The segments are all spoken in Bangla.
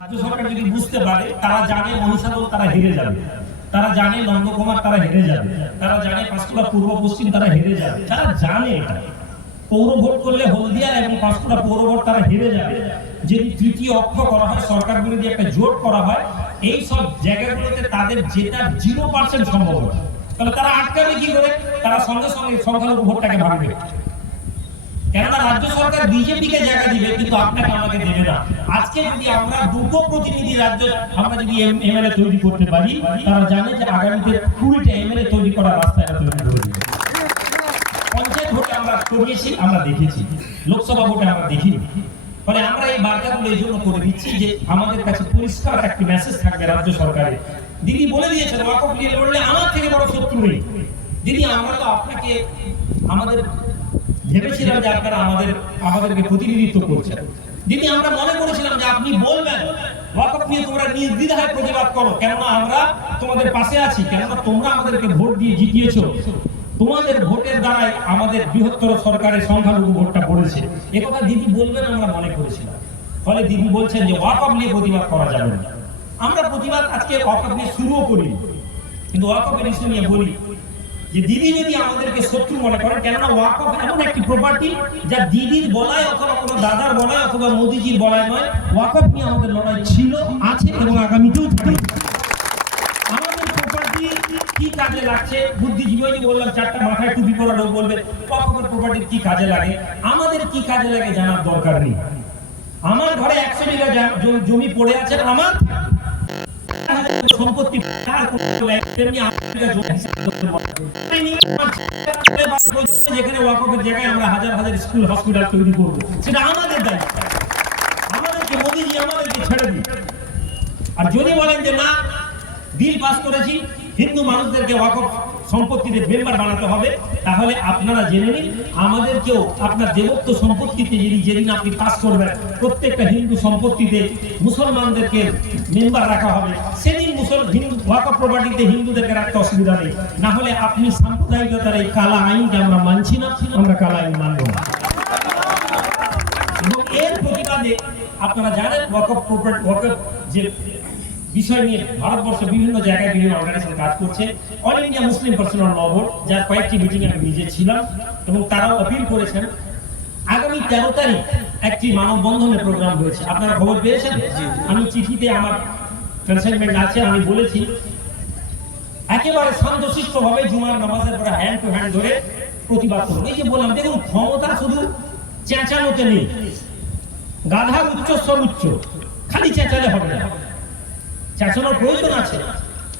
রাজ্য সরকার যদি বুঝতে পারে, তারা জানে মহিষাদল তারা হেরে যাবে। তারা জানে নন্দকুমার তারা হেরে যাবে। তারা জানে পাঁশকুড়া পূর্ব পশ্চিম তারা হেরে যাবে। তারা জানে এটা, পৌর ভোট করলে হলদিয়া এবং পাঁশকুড়া পৌর ভোট তারা হেরে যাবে। যদি তৃতীয় অক্ষ করা হয়, সরকার বিরোধী একটা জোট করা হয়, এই সব জায়গাগুলোতে তাদের যেটা জিরো পার্সেন্ট সম্ভাবনা। তাহলে তারা আটকাবে কি করে? তারা সঙ্গে সঙ্গে সংখ্যালঘু ভোটটাকে ভাঙবে। কেননা রাজ্য সরকার বিজেপিকে জায়গা দিবে, কিন্তু আপনাকে আমাকে দেবে না। আজকে যদি আমরা প্রতিনিধি রাজ্য, আমরা যদি এমএলএ তৈরি করতে পারি, তারা জানে যে আগামীতে কুড়িটা এমএলএ তৈরি করার রাস্তা তৈরি পঞ্চায়েত ভোটে আমরা করিয়েছি আমরা দেখেছি। লোকসভা ভোটে আমরা দেখিনি। ফলে আমরা এই বার্তাগুলো এই জন্য করে দিচ্ছি যে আমাদের কাছে পরিষ্কার একটি মেসেজ থাকবে রাজ্য সরকারের। দিদি বলে দিয়েছেন ওয়াকফ আমার থেকে বড় শত্রু নেই। দিদি, আমরা তো আপনাকে, আমাদের ভেবেছিলাম যে আপনারা আমাদের, আমাদেরকে প্রতিনিধিত্ব করছেন। দিদি, আমরা মনে করেছিলাম যে আপনি বলবেন তোমরা নির্দ্বিধায় প্রতিবাদ করো, কেননা আমরা তোমাদের পাশে আছি, কেননা তোমরা আমাদেরকে ভোট দিয়ে জিতিয়েছো। তোমাদের ভোটের দ্বারাই আমাদের বৃহত্তর সরকারের সংখ্যালঘু ভোটটা পড়েছে। একথা দিদি বলবেন, আমরা মনে করেছিলাম। ফলে দিদি বলছেন যে ওয়াকফ নিয়ে প্রতিবাদ করা যাবে না। আমরা প্রতিবাদ আজকে ওয়াকফ নিয়ে শুরুও করি কিন্তু ওয়াকফের ইস্যু নিয়ে বলি যে দিদি যদি আমাদেরকে শত্রু মনে করেন কেননা ওয়াকফ এমন একটি প্রপার্টি যা দিদির বলায় অথবা কোনো দাদার বলায় অথবা মোদিজির বলায় নয়। ওয়াকফ নিয়ে আমাদের লড়াই ছিল, আছে এবং আগামীতেও থাকবে। কি কাজে লাগছে? বুদ্ধিজীবী বললাম, চারটা মাথায় টুপি পরা লোক বলবে, ওয়াকফের প্রপার্টি কি কাজে লাগে? আমাদের কি কাজে লাগে জানার দরকার নেই। আমার ঘরে একশো বিঘা জমি পড়ে আছে আমার সম্পত্তি যেখানে ওয়াকফের জায়গায় আমরা হাজার হাজার স্কুল, হসপিটাল তৈরি সেটা আমাদের দায়িত্ব। আমাদেরকে মোদিজি আমাদেরকে ছেড়ে দিন। আর যদি বলেন যে না, বিল পাস করেছি, হিন্দু মানুষদেরকে ওয়াকফ সম্পত্তিতে মেম্বার বানাতে হবে, তাহলে আপনারা জেনে নিন, আমাদেরকেও আপনার দেবত্ব সম্পত্তিতে যদি যেদিন আপনি পাস করবেন, প্রত্যেকটা হিন্দু সম্পত্তিতে মুসলমানদেরকে মেম্বার রাখা হবে, সেদিন মুসল প্রপার্টিতে হিন্দুদেরকে রাখতে অসুবিধা নেই। না হলে আপনি সাম্প্রদায়িকতার এই কালা আইনকে আমরা মানছি না আমরা কালা আইন মানব না। এবং এর প্রতিবাদে আপনারা জানেন ওয়াকফ প্রপার্টি ওয়াকফ যে বিষয় নিয়ে ভারতবর্ষে বিভিন্ন জায়গায় বিভিন্ন অর্গানাইজেশন কাজ করছে। All India Muslim Personal Law Board যার কয়েকটি মিটিং আমি নিজে ছিলাম এবং তারাও অপিল করেছেন। আগামী তেরো তারিখ একটি মানববন্ধনের প্রোগ্রাম হয়েছে আপনারা খবর পেয়েছেন? আমি চিঠিতে আমার কনসাইনমেন্ট আছে আমি বলেছি, একেবারে শান্তশিষ্ট ভাবে জুমার নামাজের পরে হ্যান্ড টু হ্যান্ড ধরে প্রতিবাদ করুন। এই যে বললাম, দেখুন, ক্ষমতা শুধু চেঁচানোতে নেই। গাধার উচ্চ সর্বোচ্চ খালি চেঁচালে হবে না। চেঁচানোর প্রয়োজন আছে,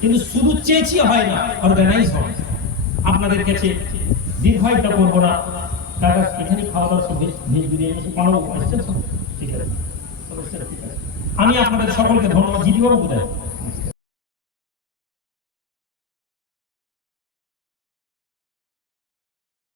কিন্তু শুধু চেঁচিয়ে হয় না অর্গানাইজ হয়। আপনাদের কাছে দীর্ঘায়িত করব না। দাদা, এখানে খাওয়া দাওয়া সব ভেজ বিরিয়ানি সব? ঠিক আছে। আমি আপনাদের সকলকে ধন্যবাদ। জিডিবাবু কোথায়?